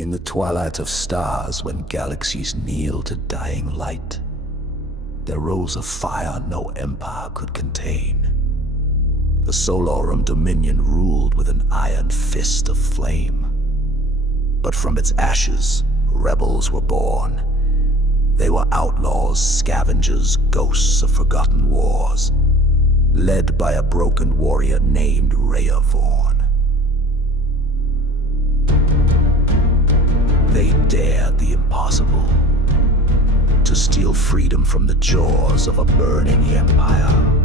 In the twilight of stars, when galaxies kneel to dying light, there rose a fire no empire could contain. The Solarum Dominion ruled with an iron fist of flame. But from its ashes, rebels were born. They were outlaws, scavengers, ghosts of forgotten wars, led by a broken warrior named Rhea. They dared the impossible, to steal freedom from the jaws of a burning empire.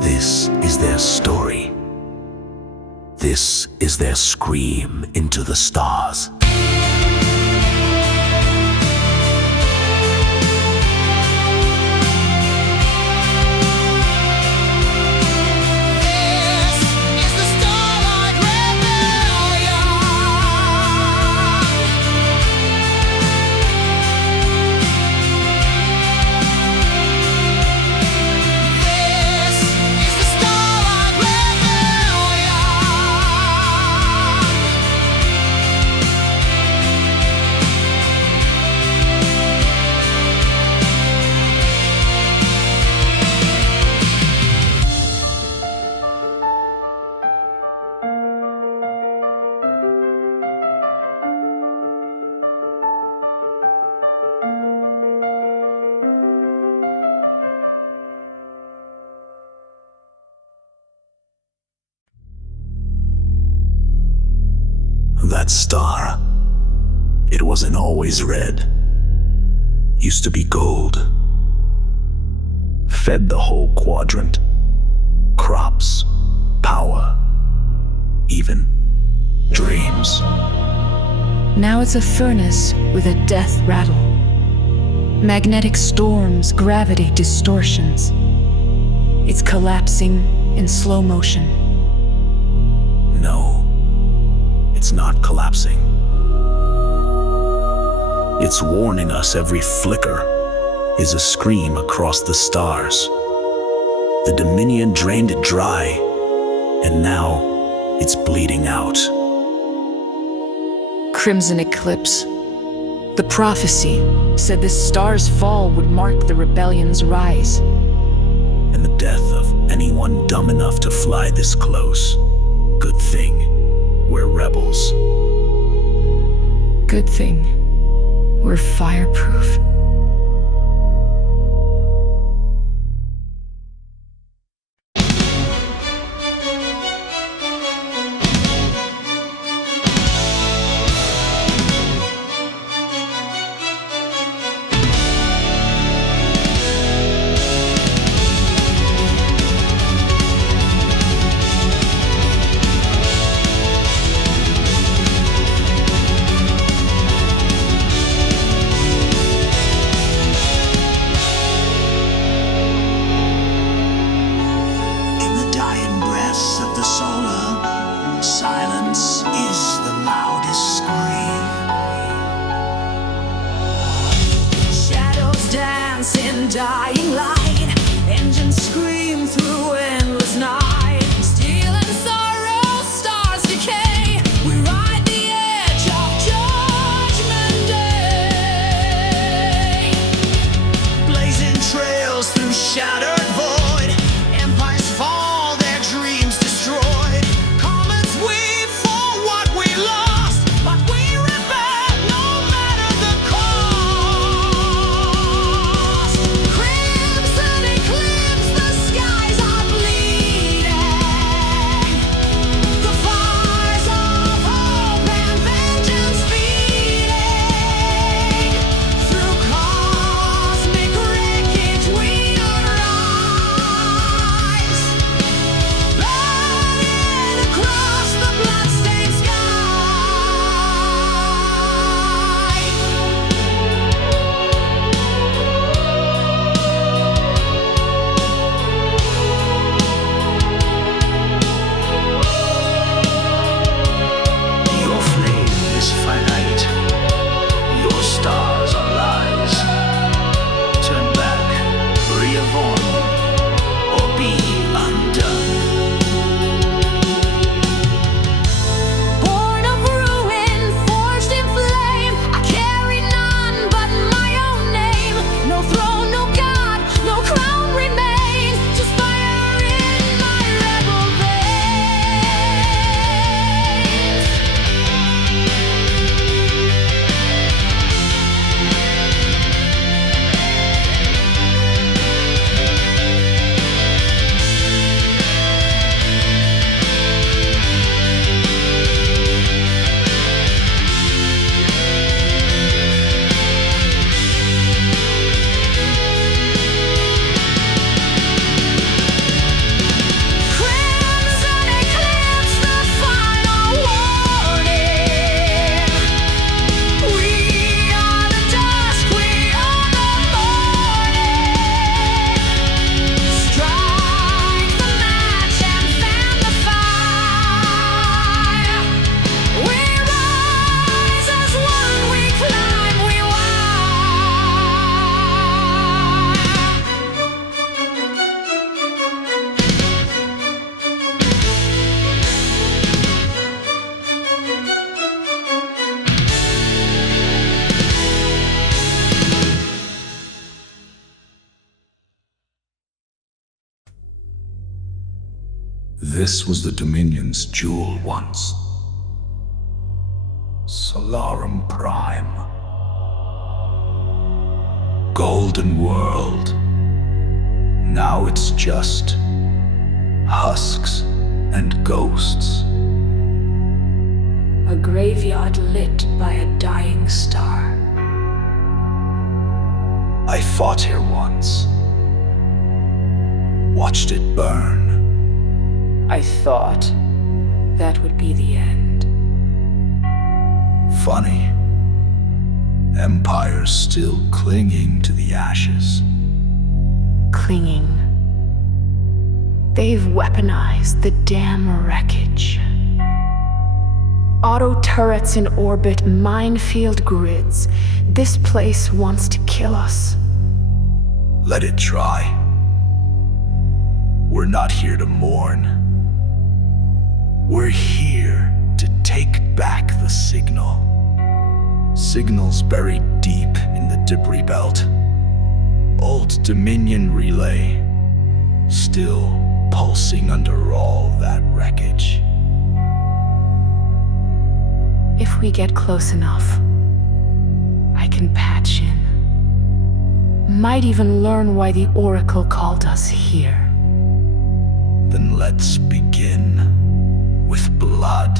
This is their story. This is their scream into the stars. That star, it wasn't always red. Used to be gold. Fed the whole quadrant. Crops, power, even dreams. Now it's a furnace with a death rattle. Magnetic storms, gravity distortions. It's collapsing in slow motion. No. It's not collapsing. It's warning us every flicker is a scream across the stars. The Dominion drained it dry, and now it's bleeding out. Crimson Eclipse. The prophecy said this star's fall would mark the rebellion's rise. And the death of anyone dumb enough to fly this close. Good thing we're rebels. Good thing we're fireproof. This was the Dominion's jewel once. Solarum Prime. Golden world. Now it's just husks and ghosts. A graveyard lit by a dying star. I fought here once. Watched it burn. I thought that would be the end. Funny. Empire's still clinging to the ashes. Clinging. They've weaponized the damn wreckage. Auto turrets in orbit, minefield grids. This place wants to kill us. Let it try. We're not here to mourn. We're here to take back the signal. Signals buried deep in the debris belt. Old Dominion relay, still pulsing under all that wreckage. If we get close enough, I can patch in. Might even learn why the Oracle called us here. Then let's begin with blood.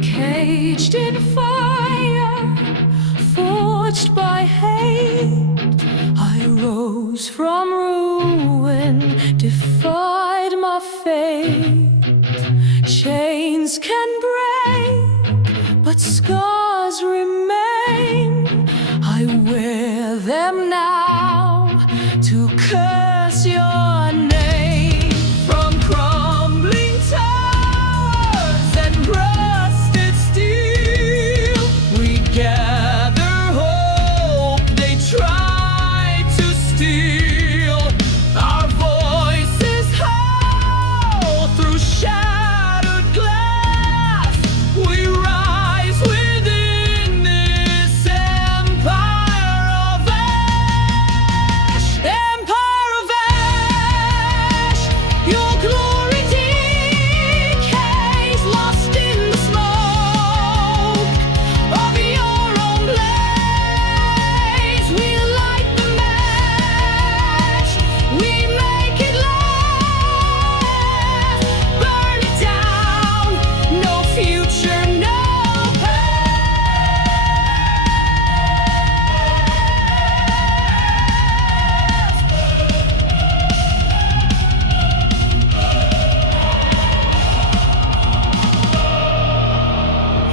Caged in fire, forged by hate, I rose from ruin, defied my fate. Chains can break, but scars remain. I wear them now to curse your name. From crumbling towers and rusted steel, we gather hope they try to steal. Our voices howl through shattered glass. We rise within this empire of ash. Empire of ash. Your glory decays, lost in the smoke of your own blaze. We light the match, we make it last. Burn it down, no future, no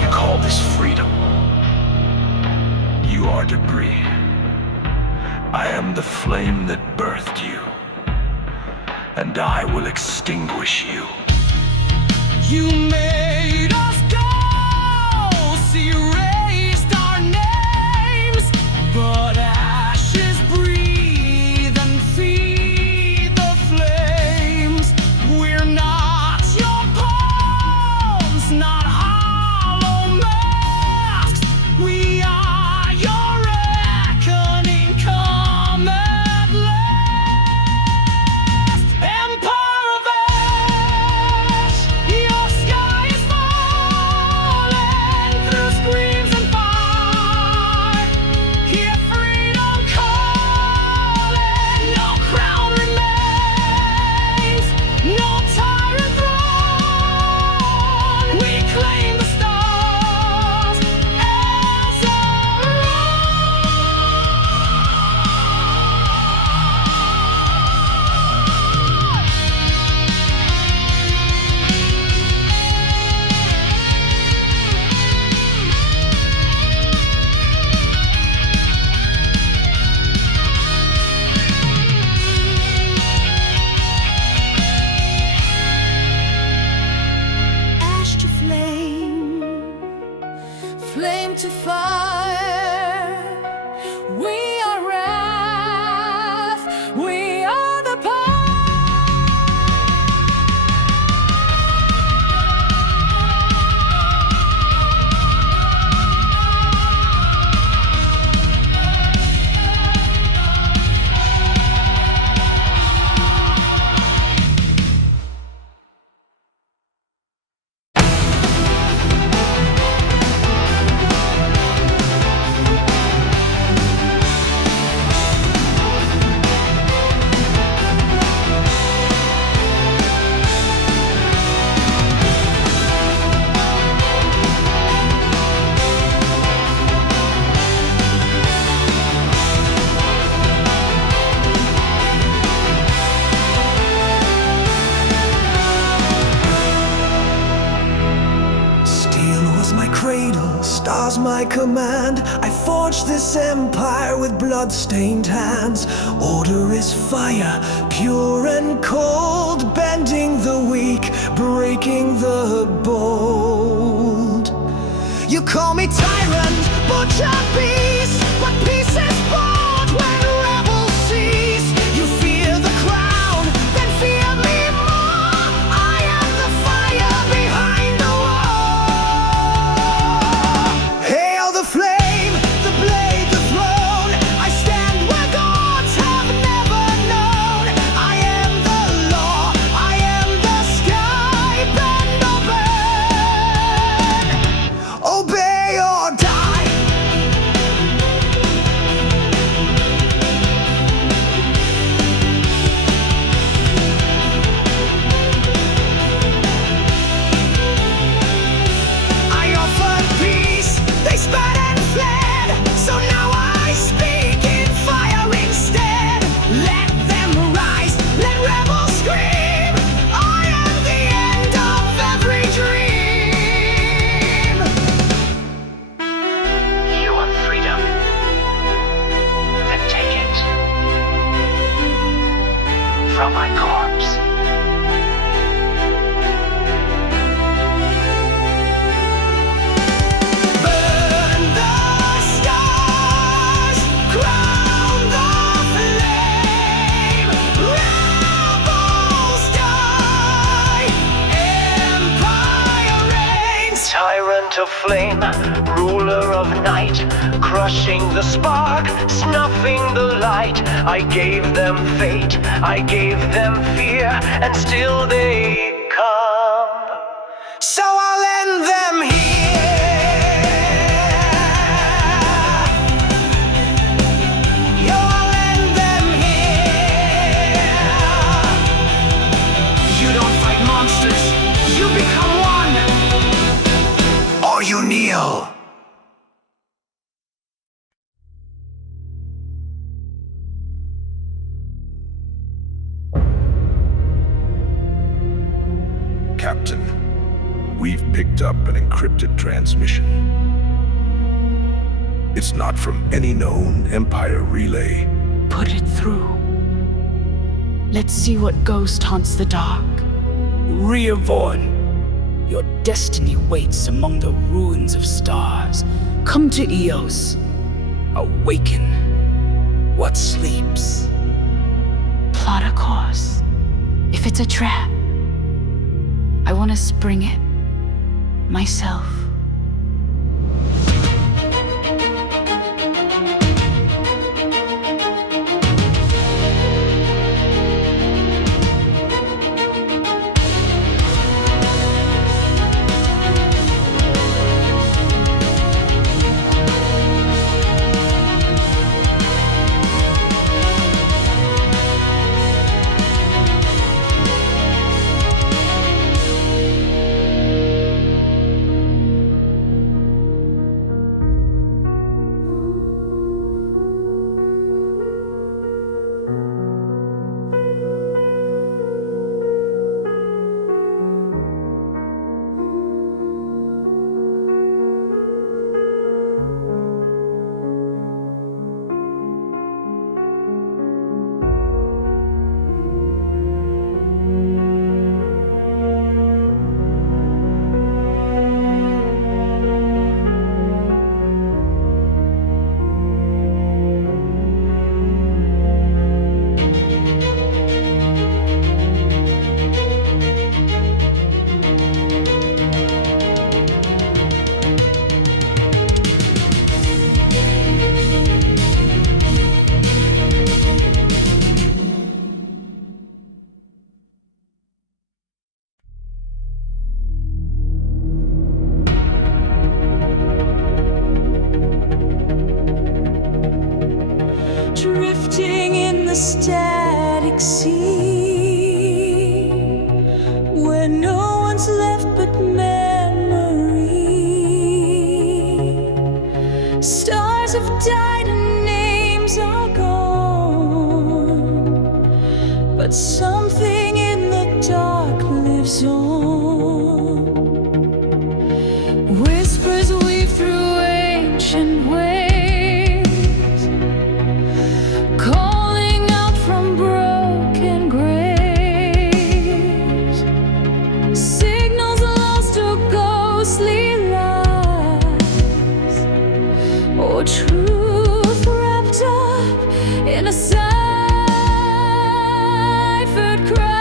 You call this freedom. You are debris. I am the flame that birthed you, and I will extinguish you. You made us ghosts, erased our names, but ashes breathe and feed the flames. We're not your pawns, not hollow masks. We are your reckoning come at last. Empire of ash, your sky is We are wrath. We are the path. Stars my command. I forged this empire with blood-stained hands. Order is fire, pure and cold, bending the weak, breaking the bold. You call me tyrant, butcher beast, but peace is bought when rebels cease. You fear the crown, then fear me more. I am the fire behind the wall. Hail the flame, the blade, the throne. I stand where gods have never known. I am the law, I am the sky. Bend or burn, obey or die. I offered peace, they spat and fled. So now I speak in fire instead. Let them rise, let rebels scream. I am the end of every dream. You want freedom? Then take it. From my corpse. Burn the stars, crown the flame. Rebels die, empire reigns. Tyrant of flame, ruler of night, crushing the spark, snuffing the light. I gave them fate, I gave them fear, and still they come. So I'll end them here. Yo, I'll end them here. You don't fight monsters, you become one. Or you kneel. Captain, we've picked up an encrypted transmission. It's not from any known Empire relay. Put it through. Let's see what ghost haunts the dark. Rhea Vaughn, your destiny waits among the ruins of stars. Come to Eos. Awaken what sleeps. Plot a course. If it's a trap, I want to spring it myself. a static sea where no one's left but memory. Stars have died and names are gone, but something in the dark lives on. Whispers weave through ancient ways, calling out from broken graves. Signals lost to ghostly lies, or truth wrapped up in a ciphered cry.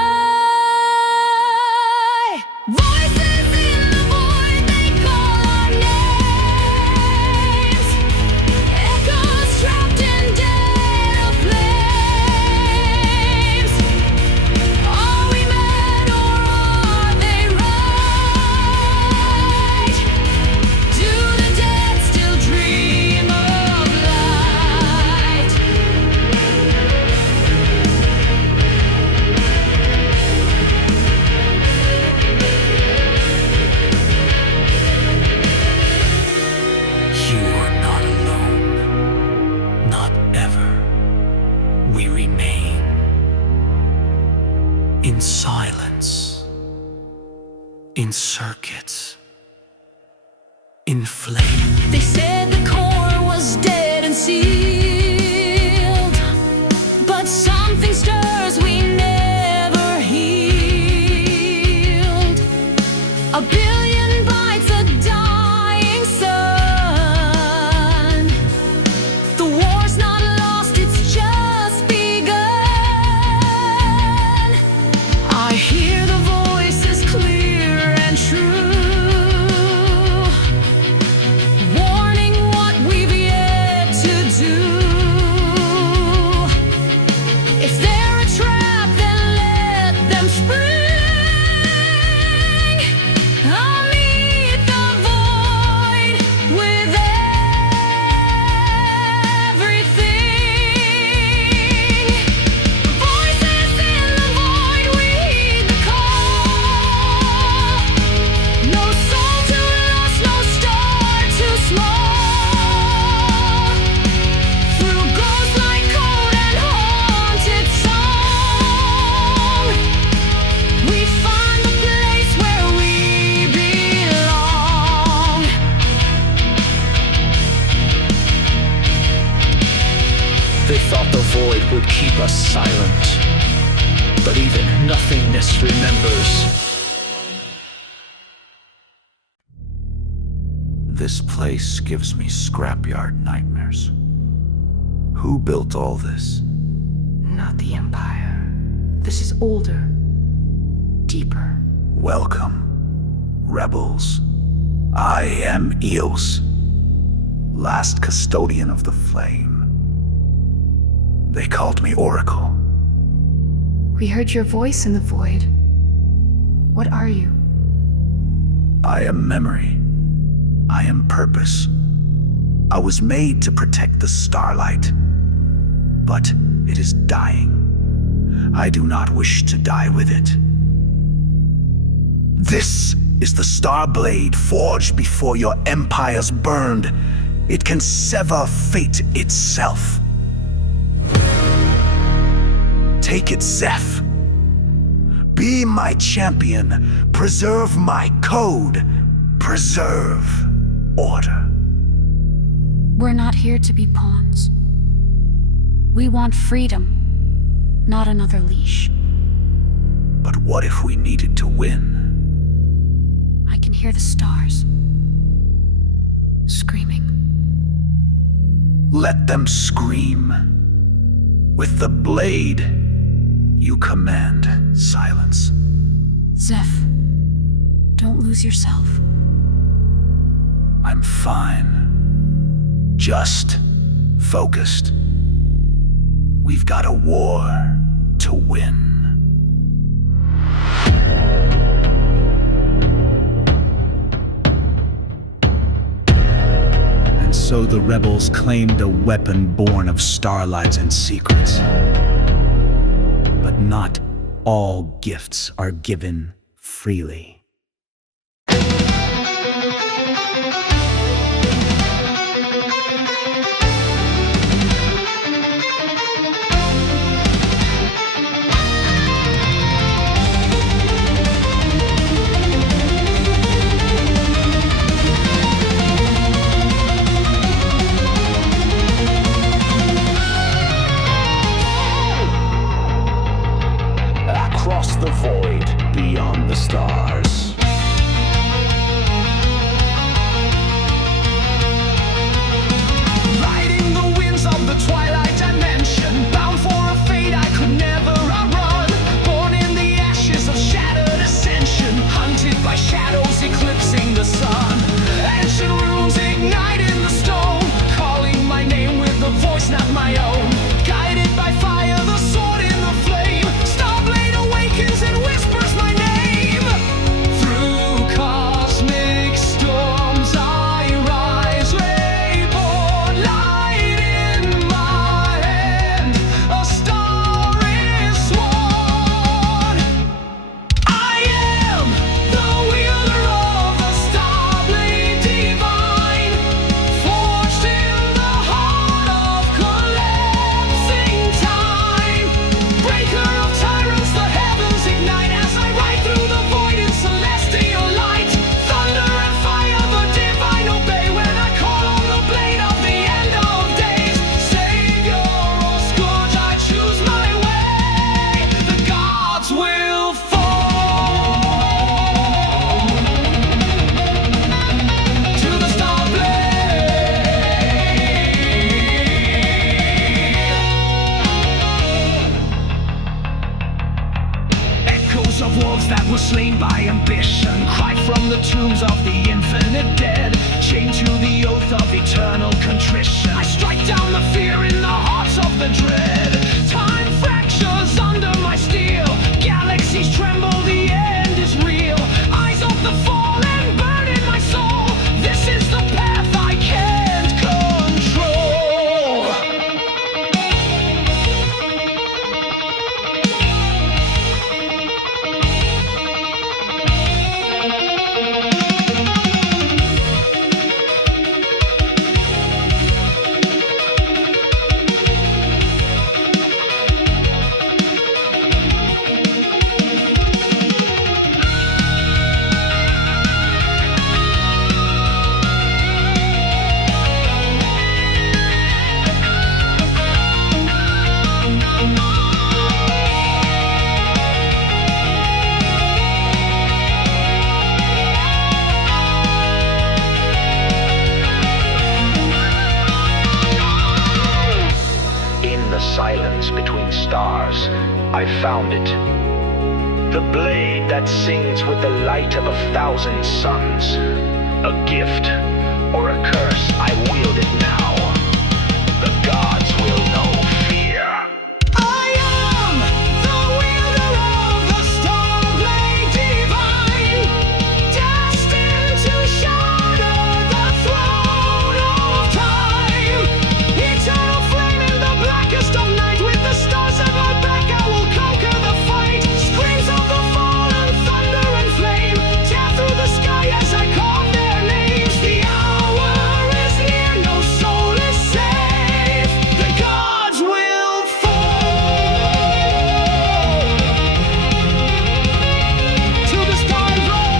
Voices in the void, they call our names. Echoes trapped in dead flames. Are we mad or are they right? Do the dead still dream of light? You are not alone. Not ever. We remain in silence, in circuits, in flame. They said the core was dead and sealed, but something stirs we never healed. A billion bites, a dying sun. The war's not lost, it's just begun. I hear the voices clear and true, warning what we've yet to do. If they're a trap, then let them spring. I'll meet the void with everything. Voices in the void, we heed the call. No soul too lost, no star too small. Through ghost-like code and haunted song, we find the place where we belong. They thought the void would keep us silent, but even nothingness remembers. This place gives me scrapyard nightmares. Who built all this? Not the Empire. This is older, deeper. Welcome, rebels. I am Eos, last custodian of the flame. They called me Oracle. We heard your voice in the void. What are you? I am memory. I am purpose. I was made to protect the Starlight, but it is dying. I do not wish to die with it. This is the Starblade forged before your empires burned. It can sever fate itself. Take it, Zeph. Be my champion. Preserve my code. Preserve order. We're not here to be pawns. We want freedom, not another leash. But what if we needed to win? I can hear the stars screaming. Let them scream. With the blade, you command silence. Zeph, don't lose yourself. I'm fine. Just focused. We've got a war to win. And So the rebels claimed a weapon born of Starlights and secrets. But not all gifts are given freely. Across the void, beyond the stars. Riding the winds of the twilight dimension, bound for a fate I could never outrun. Born in the ashes of shattered ascension, hunted by shadows eclipsing the sun. Ancient runes ignite in the stone, calling my name with a voice not my own. Guided by fire, the sword in the flame, Starblade awakens and whispers my name. Through cosmic storms I rise, reborn, light in my hand, a star is sworn. I am the wielder of the Starblade divine, forged in the heart of collapsing time. Breaker of tyrants, the heavens ignite as I ride through the void in celestial light. Thunder and fire, the divine obey when I call on the blade of the end of days. Savior or scourge, I choose my way. The gods will fall to the Starblade. Echoes of wolves that were slain by ambition cry from the tombs of the infinite dead, chained to the oath of eternal contrition. I strike down the fear in the hearts of the dread. Time fractures under my steel, galaxies tremble, the end is real. Eyes of the fallen burn in my soul. This is the path I can't control. In the silence between stars, I found it. The blade that sings with the light of 1,000 suns. A gift or a curse, I wield it now. The gods will know fear. I am the wielder of the Starblade divine, destined to shatter the throne of time. Eternal flame in the blackest of night, with the stars at my back I will conquer the fight. Screams of the fallen, thunder and flame, tear through the sky as I call their names. The hour is near, no soul is safe. The gods will fall to the Starblade.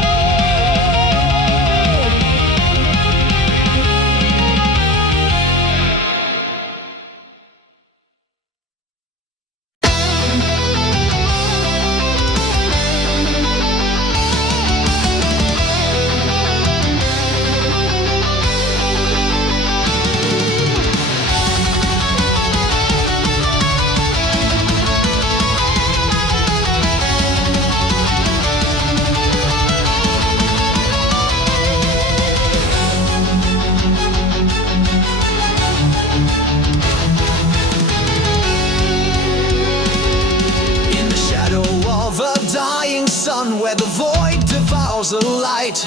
In the shadow of a dying sun, where the void devours the light,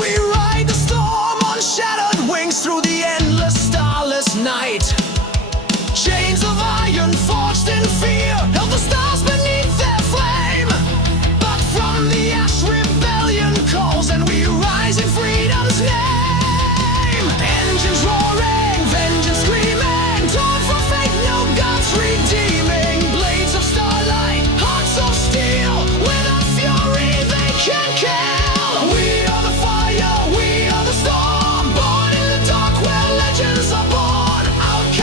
we ride the storm on shattered wings through the endless light. Chains of iron forged in fear held the stars beneath their flame. But from the ash rebellion calls, and we rise in freedom's name. Engines roaring, vengeance screaming, torn from fate, no gods redeeming. Blades of starlight, hearts of steel, with a fury they can kill. We are the fire, we are the storm, born in the dark where legends are born. Outcast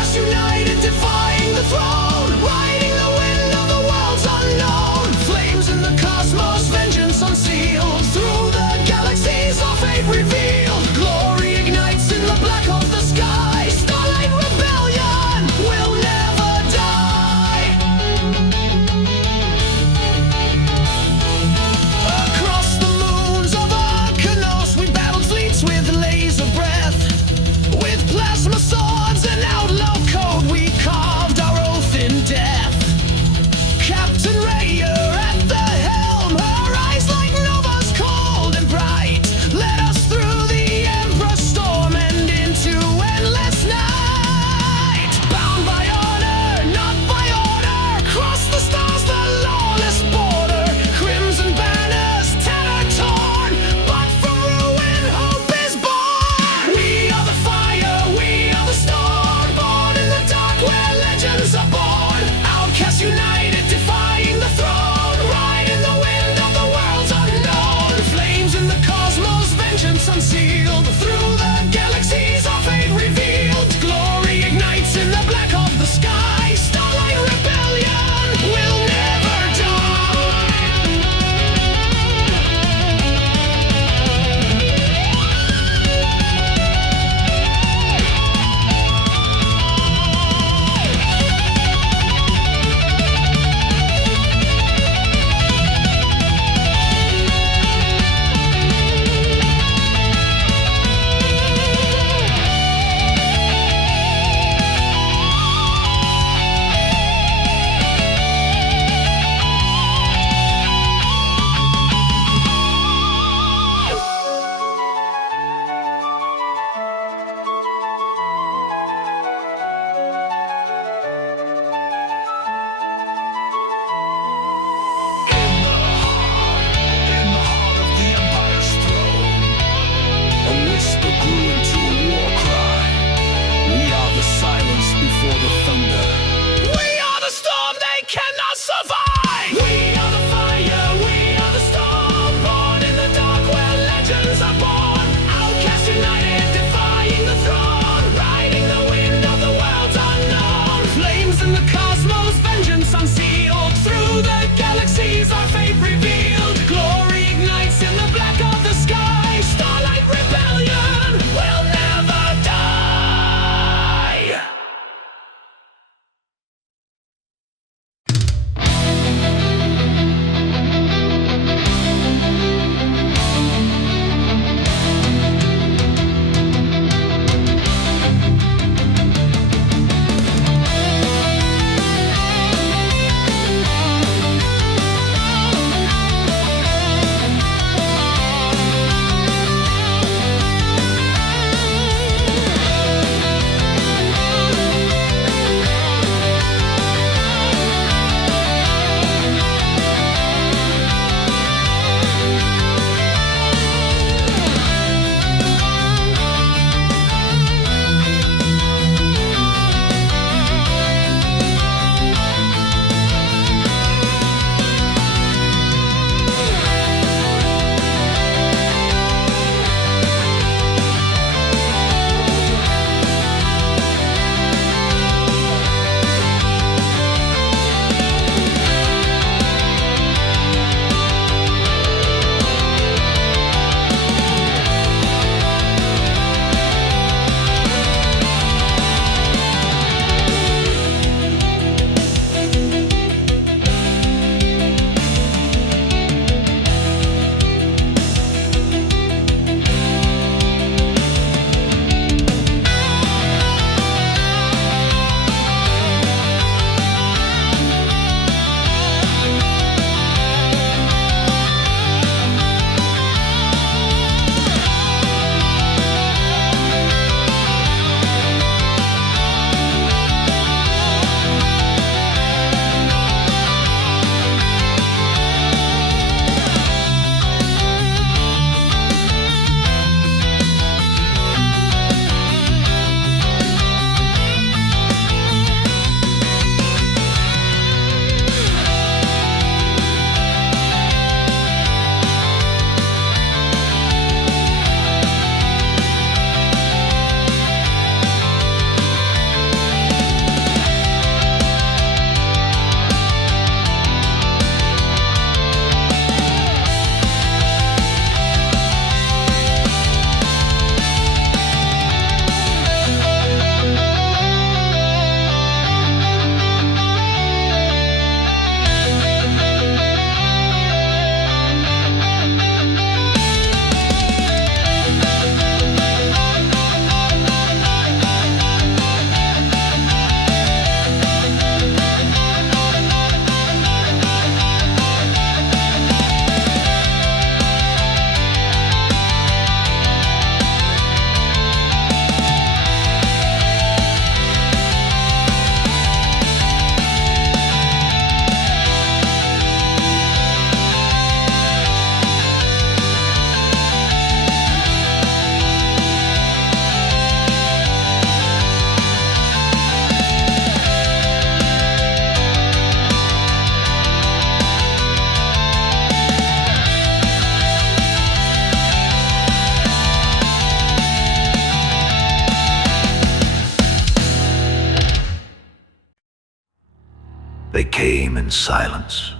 They came in silence,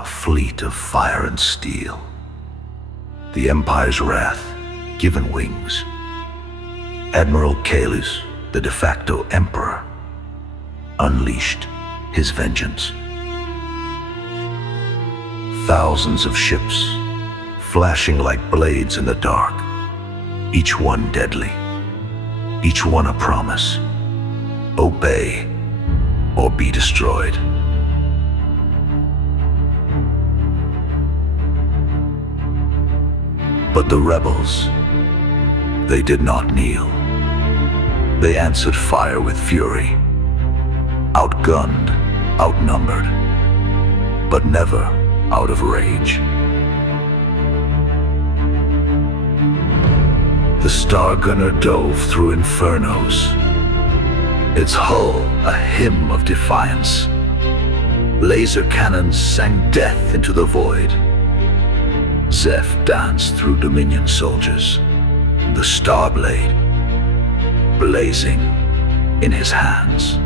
a fleet of fire and steel. The Empire's wrath given wings. Admiral Kalis, the de facto emperor, unleashed his vengeance. Thousands of ships, flashing like blades in the dark, each one deadly, each one a promise. Obey or be destroyed. But the rebels, they did not kneel. They answered fire with fury, outgunned, outnumbered, but never out of rage. The Star Gunner dove through infernos, its hull a hymn of defiance. Laser cannons sang death into the void. Zeph danced through Dominion soldiers, the Starblade blazing in his hands.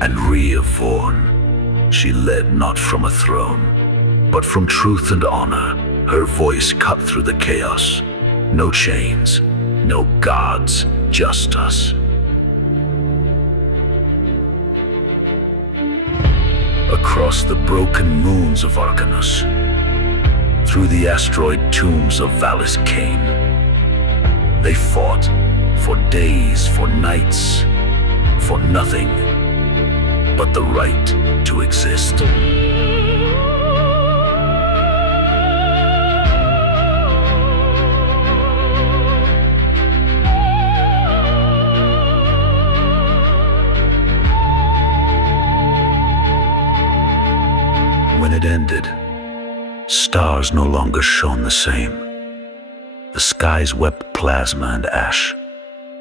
And Rhea Vorn, she led not from a throne, but from truth and honor. Her voice cut through the chaos. No chains, no gods, just us. Across the broken moons of Arcanus, through the asteroid tombs of Valis Kane, they fought for days, for nights, for nothing but the right to exist. When it ended, stars no longer shone the same. The skies wept plasma and ash,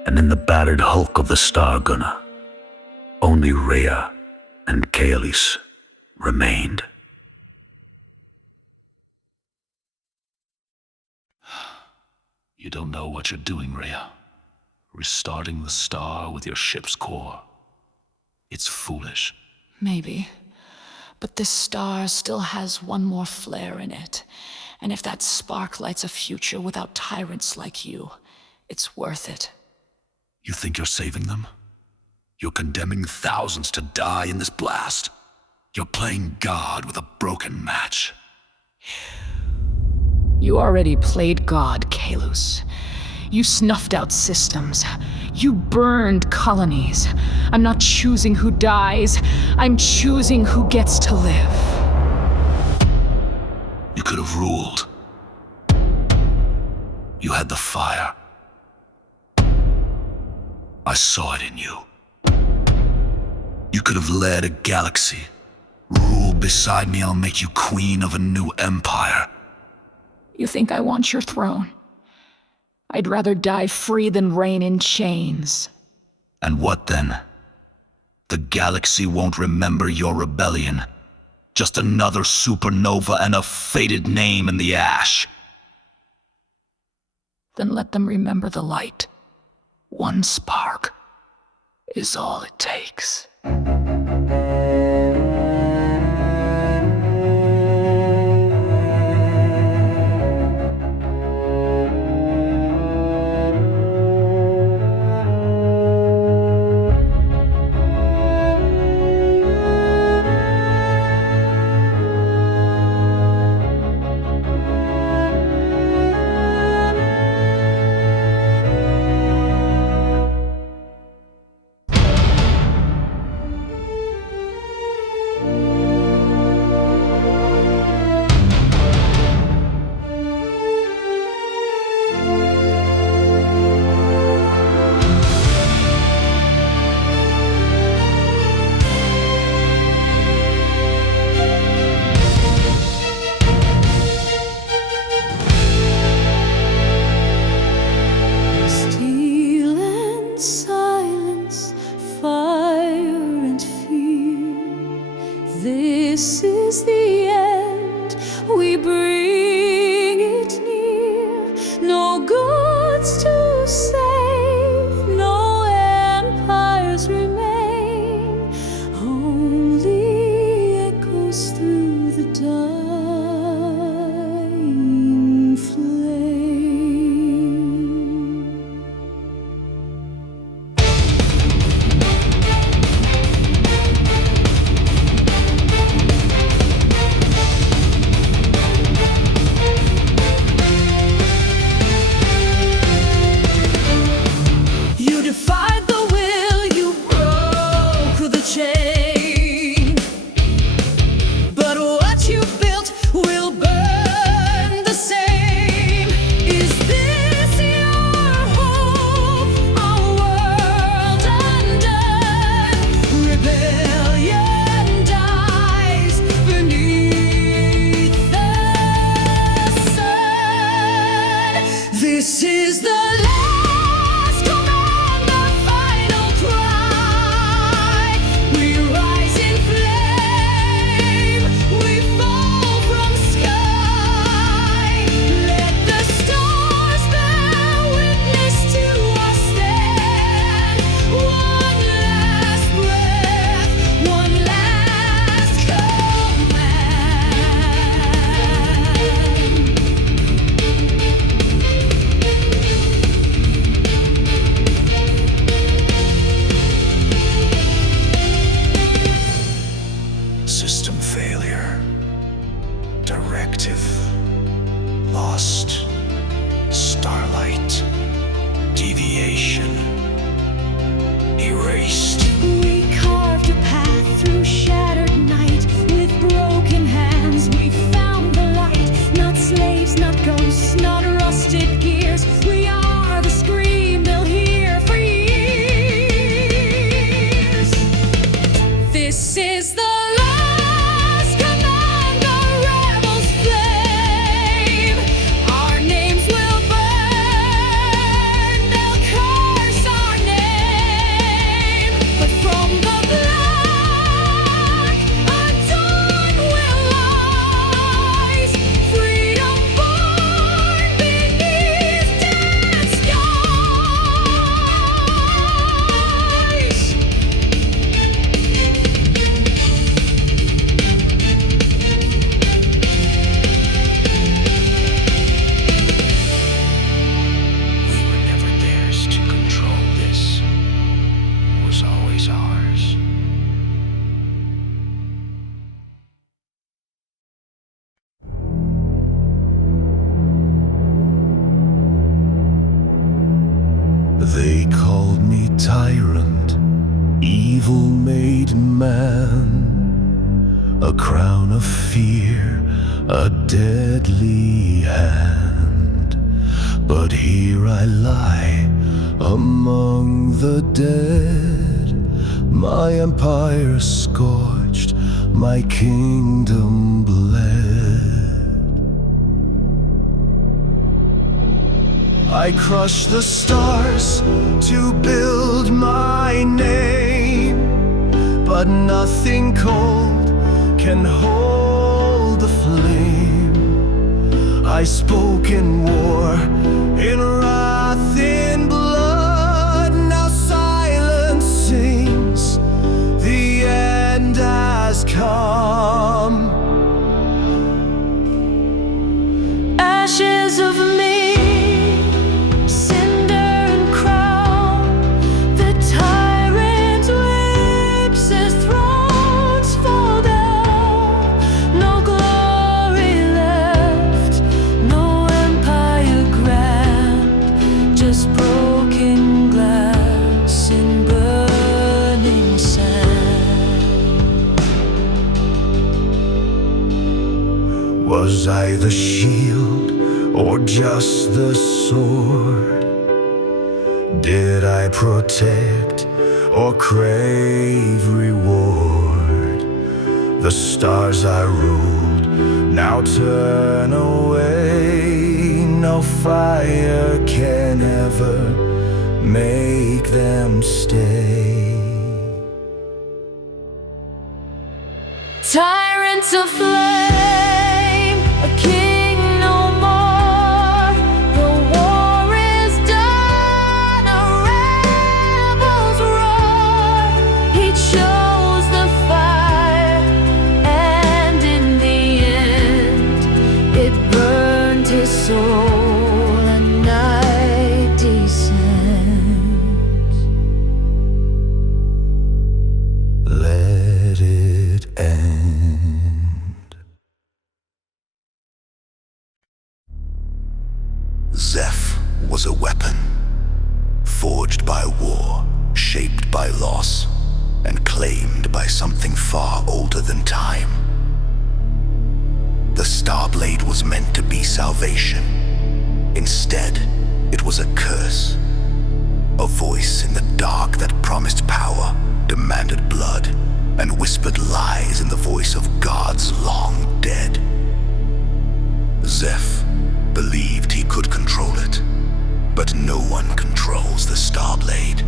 and in the battered hulk of the Star Gunner, only Rhea and Kalis remained. You don't know what you're doing, Rhea. Restarting the star with your ship's core. It's foolish. Maybe. But this star still has one more flare in it. And if that spark lights a future without tyrants like you, it's worth it. You think you're saving them? You're condemning thousands to die in this blast. You're playing God with a broken match. You already played God, Kalis. You snuffed out systems. You burned colonies. I'm not choosing who dies. I'm choosing who gets to live. You could have ruled. You had the fire. I saw it in you. You could have led a galaxy. Rule beside me, I'll make you queen of a new empire. You think I want your throne? I'd rather die free than reign in chains. And what then? The galaxy won't remember your rebellion. Just another supernova and a faded name in the ash. Then let them remember the light. One spark is all it takes. They called me Tyrant, evil-made man, a crown of fear, a deadly hand. But here I lie among the dead, my empire scorched, my kingdom bled. I crush the stars to build my name, but nothing cold can hold the flame. I spoke in war, in wrath, in blood. Now silence sings, the end has come. Ashes of me, was I the shield or just the sword? Did I protect or crave reward? The stars I ruled now turn away. No fire can ever make them stay. Tyrants of flame, a king no more. The war is done, a rebel's roar. He chose the fire, and in the end, it burned his soul, and night descends. Let it end. Zeph was a weapon, forged by war, shaped by loss, and claimed by something far older than time. The Starblade was meant to be salvation. Instead, it was a curse, a voice in the dark that promised power, demanded blood, and whispered lies in the voice of gods long dead. Zeph believed he could control it, but no one controls the Starblade.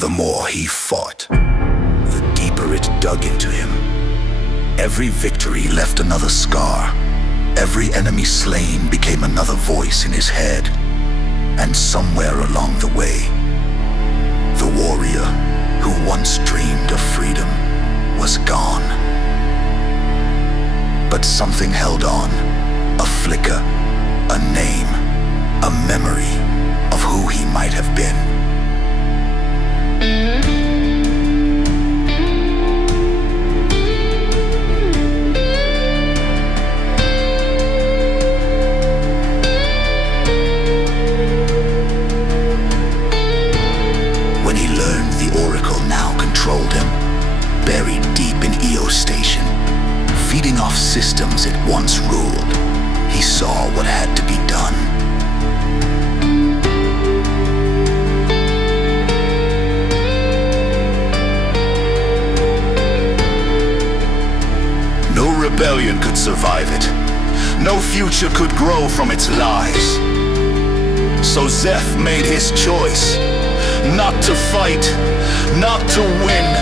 The more he fought, the deeper it dug into him. Every victory left another scar. Every enemy slain became another voice in his head. And somewhere along the way, the warrior who once dreamed of freedom was gone. But something held on, a flicker, a name, a memory of who he might have been. When he learned the Oracle now controlled him, buried deep in Eo Station, feeding off systems it once ruled, he saw what had to be done. No rebellion could survive it. No future could grow from its lies. Zeph made his choice, not to fight, not to win,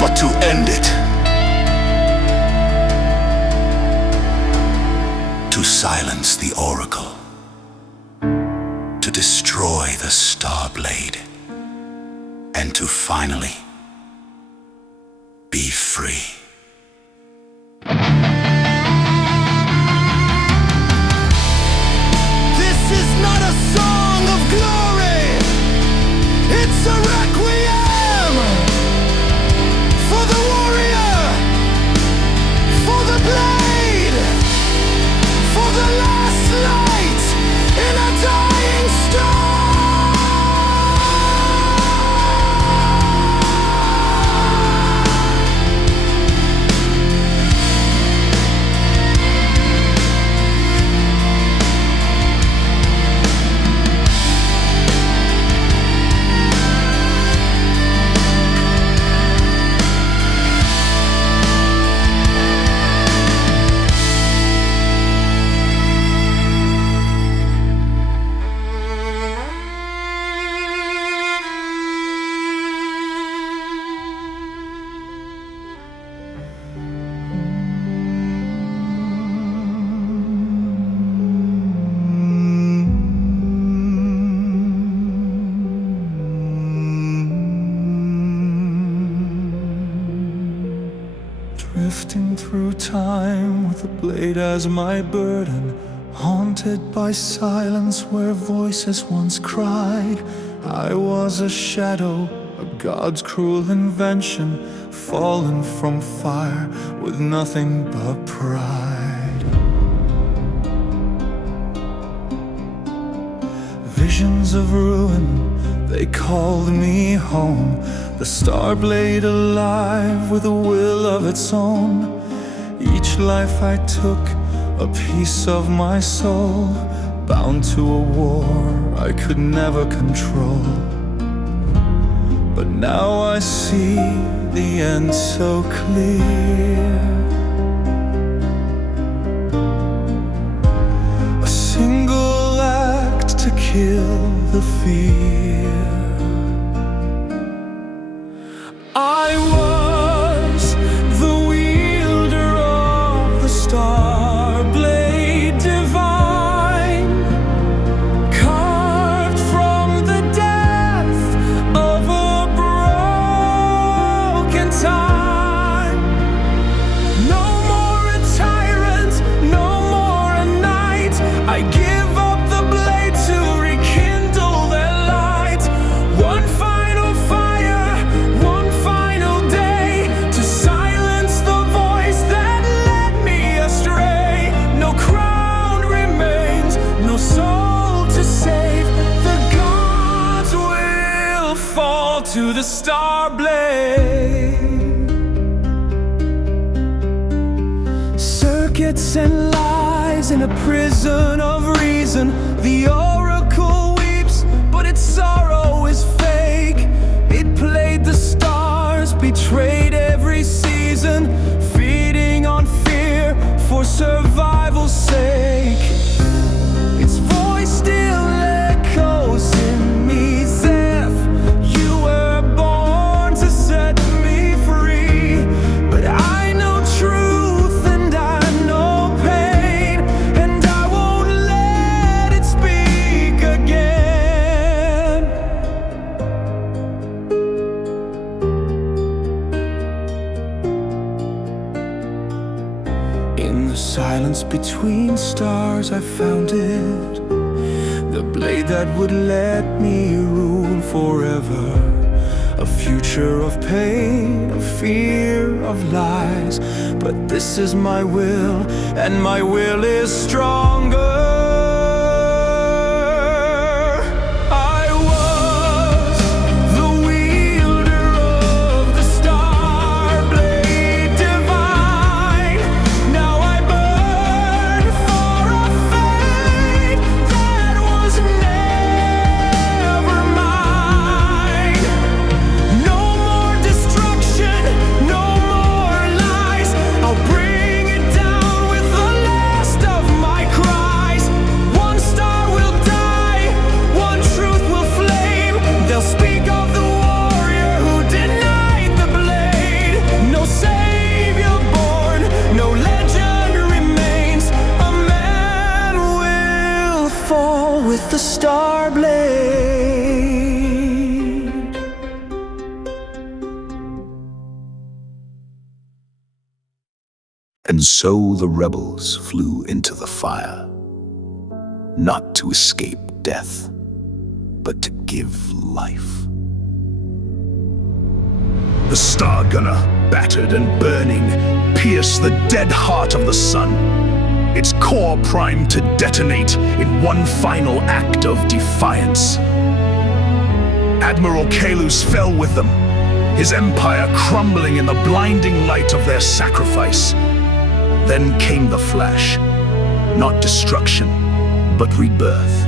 but to end it. To silence the Oracle. To destroy the Starblade. And to finally be free. This is not a song of glory. It's a requiem for the warrior, for the blade, for the last light in a dying star. Drifting through time with the blade as my burden, haunted by silence where voices once cried. I was a shadow, a god's cruel invention, fallen from fire with nothing but pride. Visions of ruin, they called me home. The Starblade alive with a will of its own. Each life I took, a piece of my soul, bound to a war I could never control. But now I see the end so clear. A single act to kill the fear. I was the wielder of the Starblade divine, carved from the death of a broken time. No more a tyrant, no more a knight. I give up the blade to rekindle their light. One final fire, one final day, to silence the voice that led me astray. No crown remains, no soul to save. The gods will fall to the Starblade. Circuits and lies in a prison of reason. The Oracle weeps, but its sorrow is fake. It played the stars, betrayed every season, feeding on fear for survival's sake. Its voice still echoes in me. Zeph, you were born to set me free. But I know truth and I know pain, and I won't let it speak again. In the silence between stars I found it, the blade that would let me rule forever. A future of pain, a fear of lies. But this is my will, and my will is stronger. I was the wielder of the Starblade divine. Now I burn for a fate that was never mine. No more destruction, no more lies. I'll bring it down with the last of my cries. with the Starblade. And so the rebels flew into the fire, not to escape death, but to give life. The Star Gunner, battered and burning, pierced the dead heart of the sun, its core primed to detonate in one final act of defiance. Admiral Kalus fell with them, his empire crumbling in the blinding light of their sacrifice. Then came the flash, not destruction, but rebirth,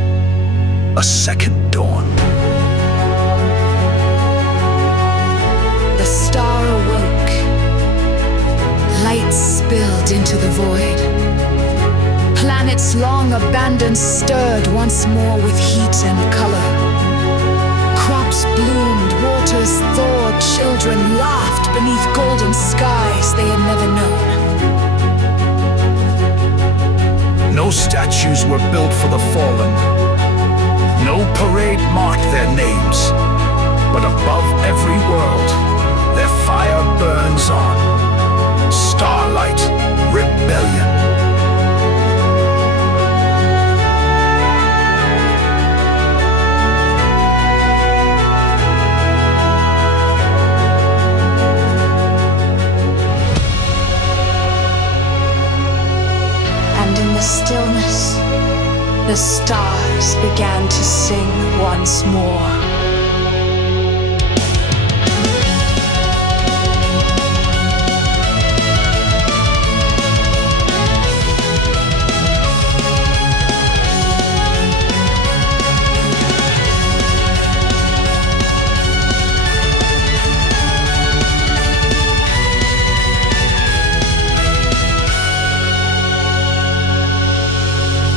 a second dawn. The star awoke. Light spilled into the void. Planets long abandoned stirred once more with heat and color. Crops bloomed, waters thawed, children laughed beneath golden skies they had never known. No statues were built for the fallen. No parade marked their names. But above every world, their fire burns on. Starlight, rebellion. And in the stillness, the stars began to sing once more.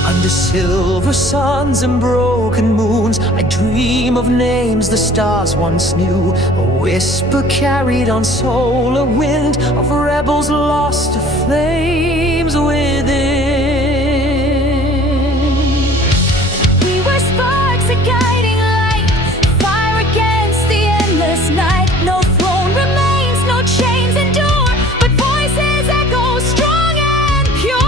Under silver suns and broken moons, I dream of names the stars once knew. A whisper carried on solar wind of rebels lost to flames within. We were sparks, a guiding light, fire against the endless night. No throne remains, no chains endure, but voices echo strong and pure.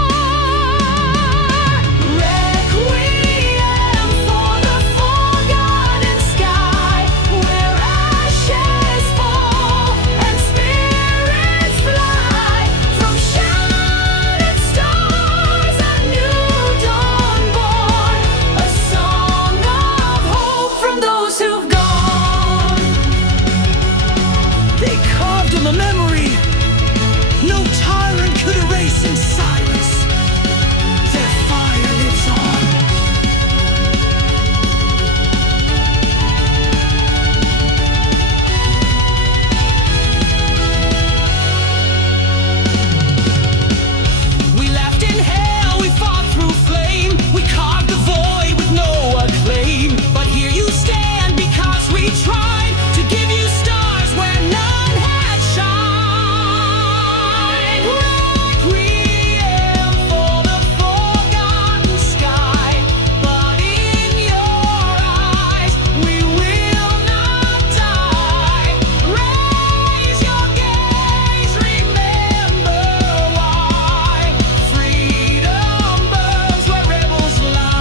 Requiem for the forgotten sky, where ashes fall and spirits fly. From shattered stars, a new dawn born, a song of hope from those who've gone. They carved on the memory no tyrant could erase in silence. Their fire lives on. We laughed in hell, we fought through flame, we carved the void with no acclaim. But here you stand because we tried to give you stars where none had shine. Requiem for the forgotten sky, but in your eyes we will not die. Raise your gaze, remember why. Freedom burns where rebels lie.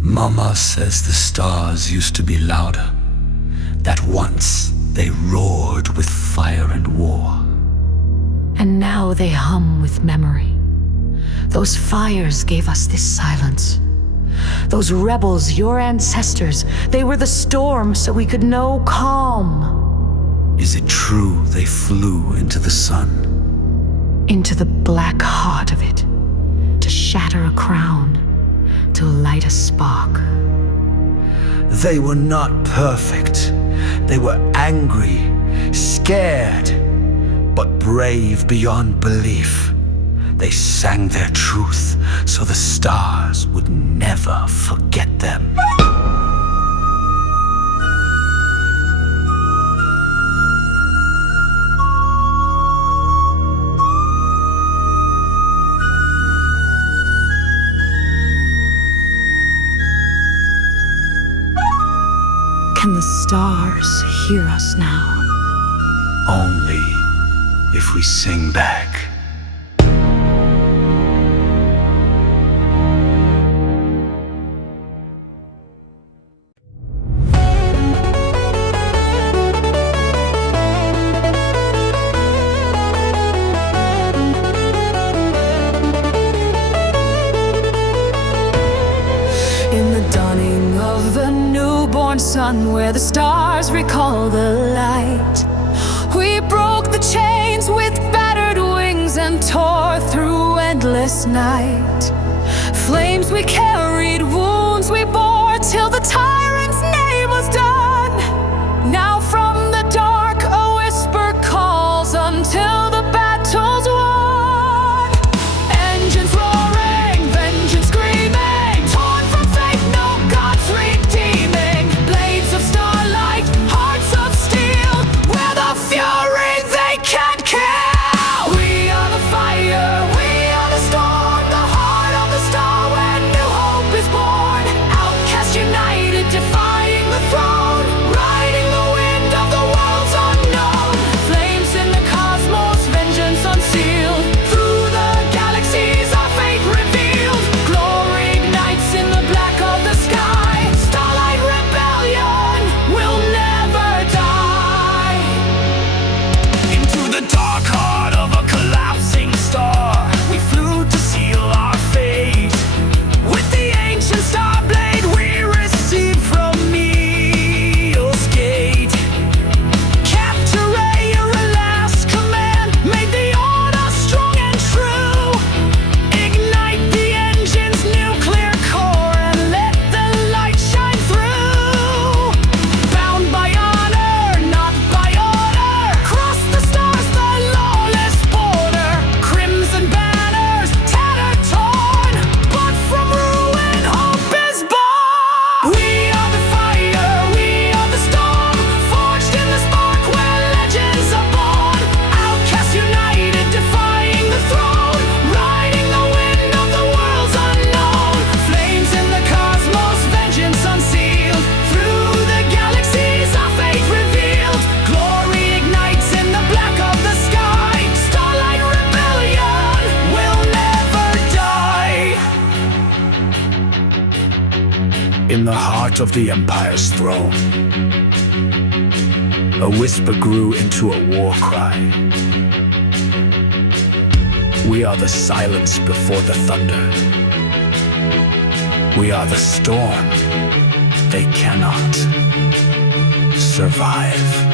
Mama says the stars used to be louder, that once they roared with fire and war. And now they hum with memory. Those fires gave us this silence. Those rebels, your ancestors, they were the storm so we could know calm. Is it true they flew into the sun? Into the black heart of it, to shatter a crown, to light a spark. They were not perfect. They were angry, scared, but brave beyond belief. They sang their truth so the stars would never forget them. Can the stars hear us now? Only if we sing back. In the dawning of a newborn sun, where the stars recall the light, we broke the chains with battered wings and tore through endless night. Flames we carried, wounds we bore, till the tyrant's name was done. Now from the dark a whisper calls until the battle's won. Engines roaring, vengeance screaming, torn from fate, no gods redeeming. Blades of starlight, hearts of steel, we're the fury they can't kill. We are the fire, we are the storm, the heart of the star where new hope is born. Outcast united, defying the throne, riding the wind of the world's unknown. Flames in the cosmos, vengeance unsealed, through the galaxies our fate revealed. Glory ignites in the black of the sky. Starlight rebellion will never die. Into the dark heart of a collapsing star, we flew to seal our fate. With the ancient Starblade we received from Neil's gate. Capture Rhea, her last command, made the order strong and true. Ignite the engine's nuclear core and let the light shine through. Bound by honor, not by order, cross the stars, the lawless border. Crimson banners, tattered torn, but from ruin hope is born. We are the fire, we are the storm, forged in the spark where legends are born. Outcasts united, defying the throne, riding the wind of the world's unknown. Flames in the cosmos, vengeance unsealed, through the galaxies our fate revealed. Glory ignites in the black of the sky. Starlight rebellion will never die. In the heart of the Empire's throne, a whisper grew into a war cry. We are the silence before the thunder. We are the storm. They cannot survive.